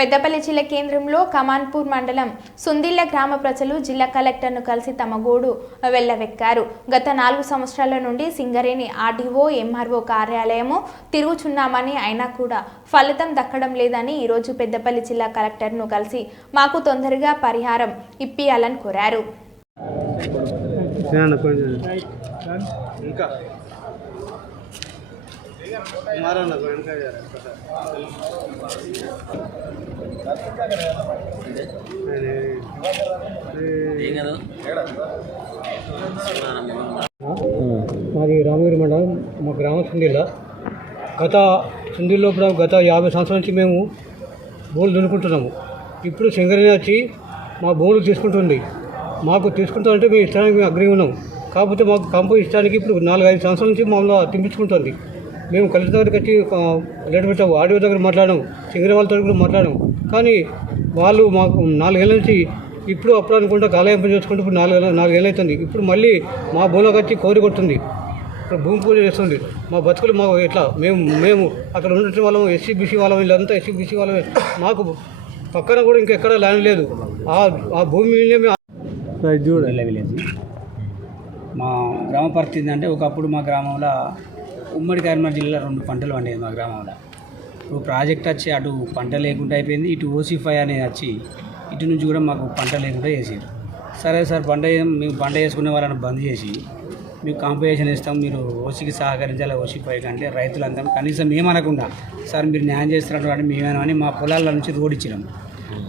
పెద్దపల్లి జిల్లా కేంద్రంలో కమాన్పూర్ మండలం సుందిల్ల గ్రామ ప్రజలు జిల్లా కలెక్టర్ను కలిసి తమ గోడు వెళ్ళవెక్కారు గత నాలుగు సంవత్సరాల నుండి సింగరేణి ఆర్డీఓ ఎంఆర్ఓ కార్యాలయము తిరుగుచున్నామని అయినా కూడా ఫలితం దక్కడం లేదని ఈరోజు పెద్దపల్లి జిల్లా కలెక్టర్ను కలిసి మాకు తొందరగా పరిహారం ఇప్పియాలని కోరారు. ఇంకా? వెనక మాది రామగిరి మండలం మా గ్రామం సుండిల్ల గత సుండిల్లో ఇప్పుడు గత యాభై సంవత్సరాల నుంచి మేము భూములు దున్నుకుంటున్నాము. ఇప్పుడు సింగరేణి వచ్చి మా భూములు తీసుకుంటుంది. మాకు తీసుకుంటామంటే మేము ఇష్టానికి మేము అగ్రి ఉన్నాం కాకపోతే మాకు కంపు ఇష్టానికి ఇప్పుడు నాలుగు ఐదు సంవత్సరాల నుంచి మమ్మల్ని తిప్పించుకుంటుంది మేము కలెక్టర్ దగ్గరికి వచ్చి లెటర్ పెట్టాము. ఆడియో దగ్గర మాట్లాడాము. సింగరేణి వాళ్ళతో కూడా మాట్లాడాము. కానీ వాళ్ళు మాకు నాలుగేళ్ళ నుంచి ఇప్పుడు అప్పుడు అనుకుంటా కాలయంప చేసుకుంటూ ఇప్పుడు నాలుగు నాలుగేళ్ళు అవుతుంది. ఇప్పుడు మళ్ళీ మా భూమిలోకి వచ్చి కోరి కొడుతుంది. ఇక్కడ భూమి పూజ చేస్తుంది. మా బతుకులు మాకు ఎట్లా? మేము మేము అక్కడ ఉన్నట్టు వాళ్ళం ఎస్సీ బీసీ వాళ్ళం వీళ్ళంతా ఎస్సీ బీసీ వాళ్ళమే. మాకు పక్కన కూడా ఇంకా ఎక్కడ ల్యాండ్ లేదు. ఆ ఆ భూమి విలేజ్. మా గ్రామ పరిస్థితి అంటే ఒకప్పుడు మా గ్రామంలో ఉమ్మడి కరీంనగర్ జిల్లాలో రెండు పంటలు పండేది మా గ్రామంలో. ఇప్పుడు ప్రాజెక్ట్ వచ్చి అటు పంట లేకుండా అయిపోయింది ఇటు ఓసీ ఫైవ్ అనేది వచ్చి ఇటు నుంచి కూడా మాకు పంట లేకుండా చేసారు సరే సార్ పంట మేము పంట వేసుకునే వాళ్ళని బంద్ చేసి మీకు కాంపిటీషన్ ఇస్తాం మీరు ఓసీకి సహకరించాలి ఓసీ ఫైవ్ అంటే రైతులంతా కనీసం ఏమనకుండా సార్ మీరు న్యాయం చేస్తున్నట్టు అంటే మేమేనా అని మా పొలాల నుంచి రోడ్ ఇచ్చినాం.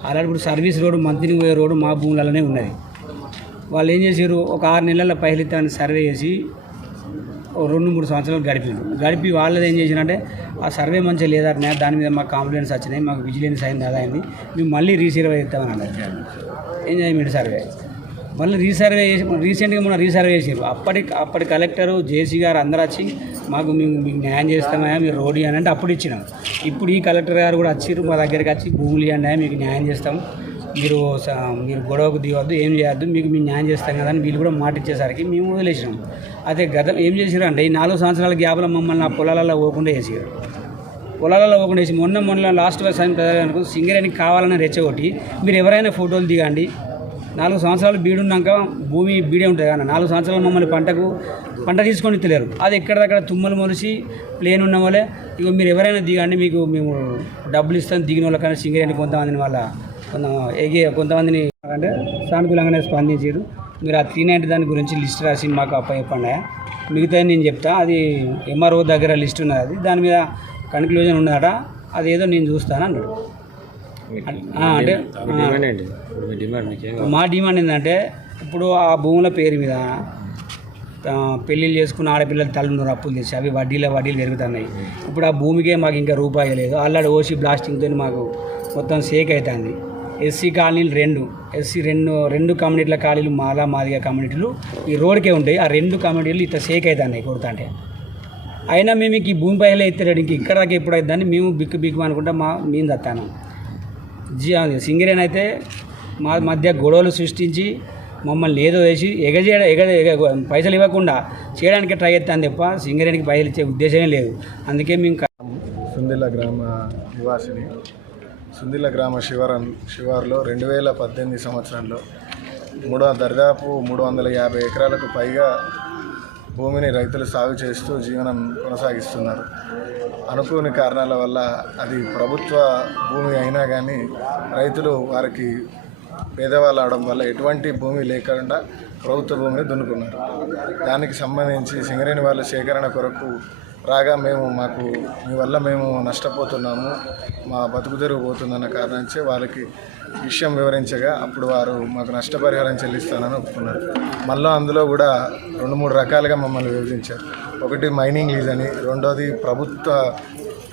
అలాంటి ఇప్పుడు సర్వీస్ రోడ్డు మంత్రి పోయే రోడ్డు మా భూములలోనే ఉన్నది. వాళ్ళు ఏం చేశారు ఒక ఆరు నెలల పైలితాన్ని సర్వే చేసి రెండు మూడు సంవత్సరాలు గడిపారు గడిపి వాళ్ళది ఏం చేసినంటే ఆ సర్వే మంచిగా లేదట దాని మీద మాకు కాంప్లైంట్స్ వచ్చినాయి మాకు విజిలెన్స్ అయింది అదైంది అయింది. మేము మళ్ళీ రీసర్వే చేస్తామని అన్నారు. ఎంజాయ్మెంట్ సర్వే మళ్ళీ రీసర్వే చేసి రీసెంట్గా మొన్న రీసర్వే చేసారు అప్పటి అప్పటి కలెక్టరు జేసీ గారు అందరూ వచ్చి మాకు మేము మీకు న్యాయం చేస్తామయ్యా మీరు రోడ్ అని అంటే అప్పుడు ఇచ్చినాం ఇప్పుడు ఈ కలెక్టర్ గారు కూడా వచ్చారు మా దగ్గరికి వచ్చి భూములు ఇవ్వండి మీకు న్యాయం చేస్తాం మీరు స- మీరు గొడవకు దిగవద్దు ఏం చేయొద్దు మీకు మేము న్యాయం చేస్తాం కదా అని వీళ్ళు కూడా మాట ఇచ్చేసరికి మేము వదిలేసినాం. అదే గతం ఏం చేసారు అంటే ఈ నాలుగు సంవత్సరాల గ్యాప్లో మమ్మల్ని ఆ పొలాలలో పోకుండా వేసారు పొలాలలో పోకుండా వేసి మొన్న మొన్న లాస్ట్ వర్షం ప్రజలకు సింగరేణికి కావాలని రెచ్చగొట్టి మీరు ఎవరైనా ఫోటోలు దిగండి. నాలుగు సంవత్సరాలు బీడున్నాక భూమి బీడే ఉంటుంది కానీ నాలుగు సంవత్సరాలు మమ్మల్ని పంటకు పంట తీసుకొని తెలియరు అది ఎక్కడిదక్కడ తుమ్మలు మొలిసి ప్లేన్ ఉన్న వాళ్ళే. ఇక మీరు ఎవరైనా దిగండి మీకు మేము డబ్బులు ఇస్తాం దిగిన వాళ్ళకైనా సింగరేణి కొంతమందిని వాళ్ళ ఎగే కొంతమందిని అంటే సానుకూలంగానే స్పందించారు. మీరు ఆ త్రీ నైంటీ దాని గురించి లిస్ట్ రాసి మాకు అప్ప చెప్పండి మిగతా నేను చెప్తా అది ఎంఆర్ఓ దగ్గర లిస్ట్ ఉన్నది అది. దాని మీద కన్క్లూజన్ ఉన్నదట అదేదో నేను చూస్తాను అన్నాడు. అంటే మా డిమాండ్ ఏంటంటే ఇప్పుడు ఆ భూముల పేరు మీద పెళ్ళిళ్ళు చేసుకున్న ఆడపిల్లలు తల్లున్నారు అప్పులు తెచ్చి అవి వడ్డీల వడ్డీలు పెరుగుతున్నాయి. ఇప్పుడు ఆ భూమికే మాకు ఇంకా రూపాయి లేదు. ఆల్రెడీ ఓసి బ్లాస్టింగ్తో మాకు మొత్తం సేక్ అవుతుంది ఎస్సీ కాలనీలు రెండు ఎస్సీ రెండు రెండు కమ్యూనిటీల కాలనీలు మాలా మాదిగా కమ్యూనిటీలు ఈ రోడ్కే ఉంటాయి. ఆ రెండు కమ్యూనిటీలు ఇట్లా సేక్ అవుతున్నాయి కొడుతుంటే అయినా మేము ఇంక ఈ భూమి పైన ఎత్తలేడు. ఇంక ఇక్కడ దాకా ఎప్పుడు అవుతుందని మేము బిక్కు బిక్కు అనుకుంటా మా మేము తత్తాను జీ సింగరేణి అయితే మా మధ్య గొడవలు సృష్టించి మమ్మల్ని ఏదో వేసి ఎగజే ఎగ పైసలు ఇవ్వకుండా చేయడానికి ట్రై చేస్తాను తప్ప సింగరేణికి పైసలు ఇచ్చే ఉద్దేశమే లేదు. అందుకే మేము సుందిల్ల గ్రామ నివాసిని సుందిల గ్రామ శివారం శివారులో రెండు వేల పద్దెనిమిది సంవత్సరంలో మూడు దరిదాపు మూడు వందల యాభై ఎకరాలకు పైగా భూమిని రైతులు సాగు చేస్తూ జీవనం కొనసాగిస్తున్నారు. అనుకోని కారణాల వల్ల అది ప్రభుత్వ భూమి అయినా కానీ రైతులు వారికి పేదవాళ్ళు అవడం వల్ల ఎటువంటి భూమి లేకుండా ప్రభుత్వ భూమిని దున్నుకున్నారు. దానికి సంబంధించి సింగరేణి వాళ్ళ సేకరణ కొరకు రాగా మేము మాకు మీ వల్ల మేము నష్టపోతున్నాము మా బతుకు తెరుగు పోతుందన్న కారణంచే వాళ్ళకి విషయం వివరించగా అప్పుడు వారు మాకు నష్టపరిహారం చెల్లిస్తానని ఒప్పుకున్నారు. మళ్ళీ అందులో కూడా రెండు మూడు రకాలుగా మమ్మల్ని విభజించారు. ఒకటి మైనింగ్ లీజ్ అని రెండోది ప్రభుత్వ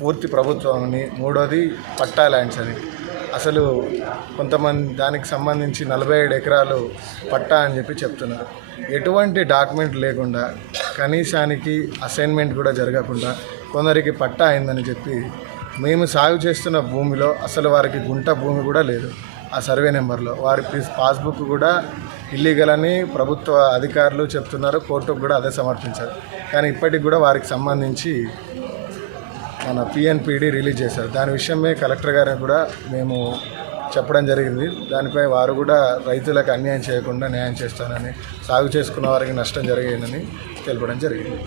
పూర్తి ప్రభుత్వం అని మూడోది పట్టా ల్యాండ్స్ అని. అసలు కొంతమంది దానికి సంబంధించి నలభై ఏడు ఎకరాలు పట్టా అని చెప్పి చెప్తున్నారు. ఎటువంటి డాక్యుమెంట్ లేకుండా కనీసానికి అసైన్మెంట్ కూడా జరగకుండా కొందరికి పట్టా అయిందని చెప్పి మేము సాగు చేస్తున్న భూమిలో అసలు వారికి గుంట భూమి కూడా లేదు. ఆ సర్వే నెంబర్లో వారి పీస్- పాస్బుక్ కూడా ఇల్లీగల్ అని ప్రభుత్వ అధికారులు చెప్తున్నారు. కోర్టుకు కూడా అదే సమర్పించారు. కానీ ఇప్పటికి కూడా వారికి సంబంధించి మన పిఎన్పిడి రిలీజ్ చేశారు. దాని విషయమే కలెక్టర్ గారిని కూడా మేము చెప్పడం జరిగింది. దానిపై వారు కూడా రైతులకు అన్యాయం చేయకుండా న్యాయం చేస్తానని సాగు చేసుకున్న వారికి నష్టం జరిగిందని తెలపడం జరిగింది.